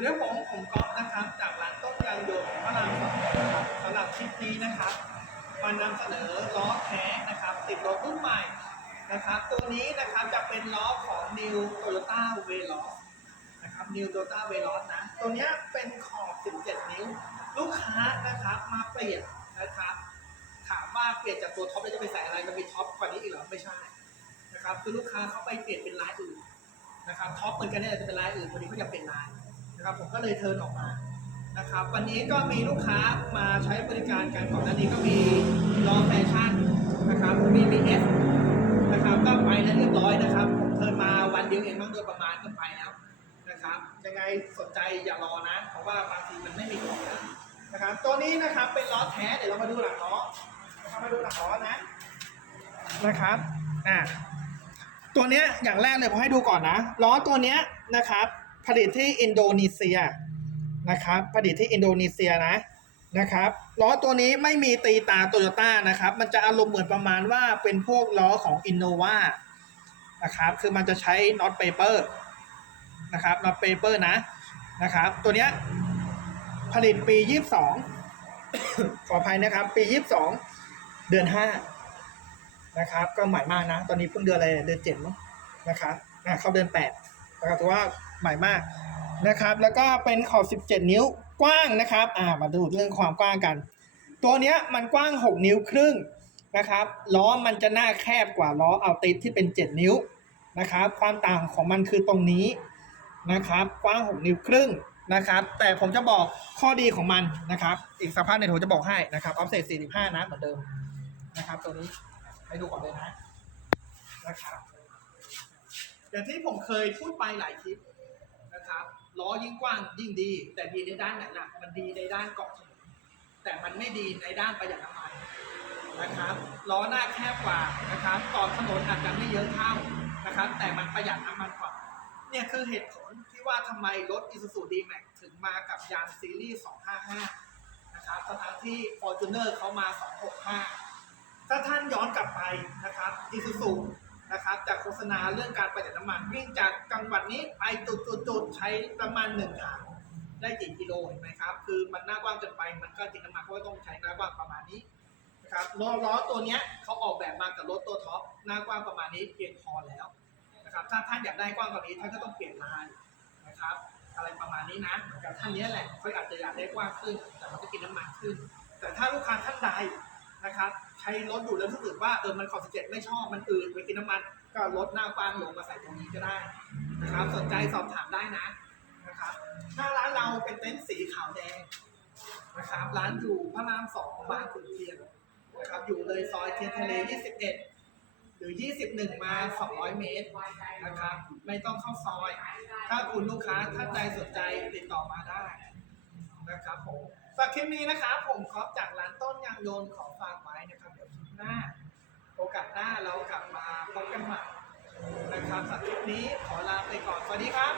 เรื่องผมผมก๊อฟนะครับ จากร้านต้นยางยนต์พระรามสองนะครับสำหรับคลิปนี้นะครับมานำเสนอล้อแท้นะครับติดรถรุ่นใหม่นะครับ ตัวนี้นะครับจะเป็นล้อของ New Toyota Veloz นะครับ New Toyota Veloz นะ ตัวเนี้ยเป็นขอบ 17 นิ้ว ลูกค้านะครับมาเปลี่ยนนะครับ ถามว่าเปลี่ยนจากตัวท็อปแล้วจะไปใส่อะไร มันมีท็อปกว่านี้อีกเหรอ ไม่ใช่นะครับ คือลูกค้าเขาไปเปลี่ยนเป็นลายอื่นนะครับท็อปเหมือนกันเนี่ยจะเป็นลายอื่นวันนี้เขาจะเปลี่ยนลาย นะครับผมก็เลยเทิร์นออกมานะครับ วันนี้ก็มีลูกค้ามาใช้บริการกันก่อนหน้านี้ก็มีล้อแฟชั่นนะครับ BBS นะครับก็ไปแล้วเรียบร้อยนะครับผมเทิร์นมาวันเดียวเองบ้งโดยประมาณก็ไปแล้วนะครับ ยังไงสนใจอย่ารอนะ เพราะว่าบางทีมันไม่มีของนะครับ ตัวนี้นะครับเป็นล้อแท้เดี๋ยวเรามาดูหลังล้อนะครับมาดูหลังล้อนะนะครับอ่าตัวเนี้ยอย่างแรกเลยผมให้ดูก่อนนะล้อตัวเนี้ยนะครับ ลิตที่อินโดนีเซียนะครับผลิตที่อินโดนีเซียนะนะครับล้อตัวนี้ไม่มีตีตาโตโยต้านะครับ มันจะอารมณ์เหมือนประมาณว่าเป็นพวกล้อของอินโนวานะครับคือมันจะใช้น็อตเปเปอร์นะครับน็อตเปเปอร์นะนะครับตัวเนี้ยผลิตปี 22 ขออภัยนะครับ ปี 22 เดือน 5 นะครับ ก็ใหม่มากนะ ตอนนี้เพิ่งเดือนอะไรเดือน7มั้งนะครับอะเข้าเดือน 8 นะครับถือว่าใหม่มากนะครับ แล้วก็เป็นขอบ 17 นิ้วกว้างนะครับ อ่า มาดูเรื่องความกว้างกัน ตัวเนี้ยมันกว้าง 6 นิ้วครึ่งนะครับ ล้อมันจะหน้าแคบกว่าล้อเอาติดที่เป็น 7 นิ้วนะครับ ความต่างของมันคือตรงนี้นะครับ กว้าง 6 นิ้วครึ่งนะครับ แต่ผมจะบอกข้อดีของมันนะครับ อีกสักพักหนึ่งผมจะบอกให้นะครับ ออฟเซต45 นะเหมือนเดิมนะครับ ตัวนี้ให้ดูก่อนเลยนะนะครับ อย่างที่ผมเคยพูดไปหลายคลิปนะครับล้อยิ่งกว้างยิ่งดี แต่ดีในด้านไหนล่ะมันดีในด้านเกาะถนนแต่มันไม่ดีในด้านประหยัดน้ำมันนะครับล้อหน้าแคบกว่านะครับเกาะถนนอาจจะไม่เยอะเท่านะครับ แต่มันประหยัดน้ำมันกว่าเนี่ยคือเหตุผลที่ว่าทำไมรถ Isuzu D-Max ถึงมากับยางซีรีส์ 255 นะครับทั้งๆที่ Fortuner เขามา 265 ถ้าท่านย้อนกลับไปนะครับ Isuzu นะครับจากโฆษณาเรื่องการประหยัดน้ำมันวิ่งจากจังหวัดนี้ไปจุดๆใช้ประมาณหนึ่งถังได้กี่กิโลเห็นไหมครับ คือมันหน้ากว้างเกินไปมันก็กินน้ำมันเพราต้องใช้หน้ากว้างประมาณนี้นะครับล้อล้อตัวเนี้ยเขาออกแบบมากับรถตัวท็อปหน้ากว้างประมาณนี้เพียงพอแล้วนะครับถ้าท่านอยากได้กว้างกว่านี้ท่านก็ต้องเปลี่ยนลายนะครับ อะไรประมาณนี้นะกับท่านนี้แหละเขาอาจจะอยากได้กว้างขึ้น แต่มันก็กินน้ำมันขึ้น แต่ถ้าลูกค้าท่านใด นะครับใช้รถอยู่แล้วรู้สึกว่าเออมันขอบสิบเจ็ดไม่ชอบมันอืดไปกินน้ำมัน ก็ลดหน้ากว้างลงมาใส่ตรงนี้ก็ได้นะครับ สนใจสอบถามได้นะนะครับหน้าร้านเราเป็นเต็นท์สีขาวแดงนะครับ ร้านอยู่พระรามสองบางขุนเทียนนะครับอยู่เลยซอยเทียนทะเล 21 หรือ 21 มา 200 เมตรนะครับ ไม่ต้องเข้าซอย ถ้าคุณลูกค้าท่านใดสนใจติดต่อมาได้นะครับผมฝากคลิปนี้นะครับผมครอปจากร้าน โยนขอฝากไว้นะครับเดี๋ยวคลิปหน้า โอกาสหน้าเรากลับมาพบกันใหม่นะครับสำหรับคลิปนี้ขอลาไปก่อนสวัสดีครับ